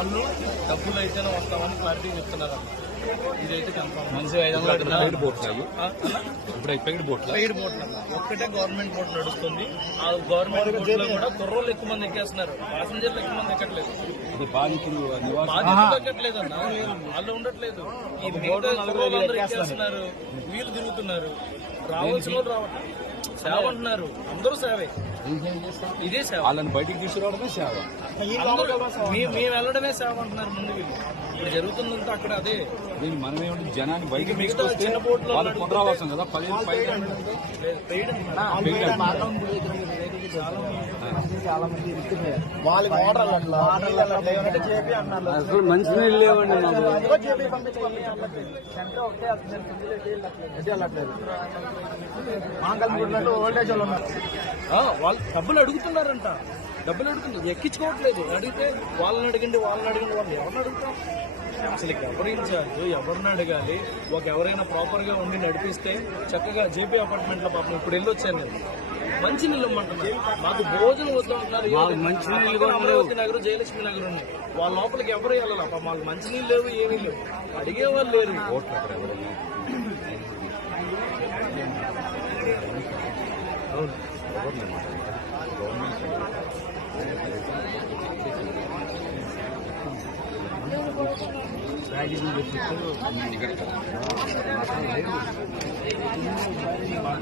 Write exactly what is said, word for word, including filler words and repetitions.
వాళ్ళు డబ్బులు అయితేనే వస్తామని క్లారిటీ చెప్తున్నారు. ఇదైతే కన్ఫర్మ్. పెయిడ్ బోట్లు ఇప్పుడు పెయిడ్ బోట్లు పెయిడ్ బోట్లు ఒక్కటే గవర్నమెంట్ బోట్ నడుస్తుంది. ఆ గవర్నమెంట్ బోట్ లో కూడా కుర్రోళ్ళు ఎక్కువ మంది ఎక్కేస్తున్నారు, ప్యాసింజర్లు ఎక్కువ మంది ఎక్కట్లేదు. బాధితులు బాధితులు ఎక్కట్లేదు అన్న, వాళ్ళు ఉండట్లేదు. ఈ మిగతా కుర్రోళ్ళు అందరూ ఎక్కేస్తున్నారు, వీళ్ళు తిరుగుతున్నారు. రావాల్సిన వాళ్ళు రావట్లేదు. సేవ అంటున్నారు, అందరూ సేవే. ఇదే సేవ. వాళ్ళని బయటికి తీసుకురావడమే సేవ. మేము వెళ్ళడమే సేవ అంటున్నారు ముందు వీళ్ళు. ఇప్పుడు జరుగుతుందంతా అక్కడ అదే. దీన్ని మనమేమిటి జనాన్ని బయటికి మిగతా చిన్న బోట్లో వాళ్ళ పునరావాసం కదా పదిహేను పైన అసలు మంచినీళ్ళు లేవండి. వాళ్ళు డబ్బులు అడుగుతున్నారంట, డబ్బులు అడుగుతున్నారు, ఎక్కించుకోవట్లేదు. అడిగితే వాళ్ళని అడిగండి వాళ్ళని అడగండి వాళ్ళు ఎవరిని అడుగుతాం? అసలు ఎవరి ఇన్ఛార్జ్, ఎవరిని అడగాలి? ఒక ఎవరైనా ప్రాపర్ గా ఉండి నడిపిస్తే చక్కగా జేపీ అపార్ట్మెంట్ లో పాపం ఇప్పుడు వెళ్ళొచ్చాను నేను. మంచి నీళ్ళు ఇమ్మంటున్నారు, మాకు భోజనం వద్దంటున్నారు. అమరావతి నగర్, జయలక్ష్మి నగర్ ఉన్నాయి. వాళ్ళ లోపలికి ఎవరు వెళ్ళాలి? పాపం వాళ్ళకి మంచి నీళ్ళు లేవు, ఏమీ లేవు, అడిగేవాళ్ళు లేరు. అవును.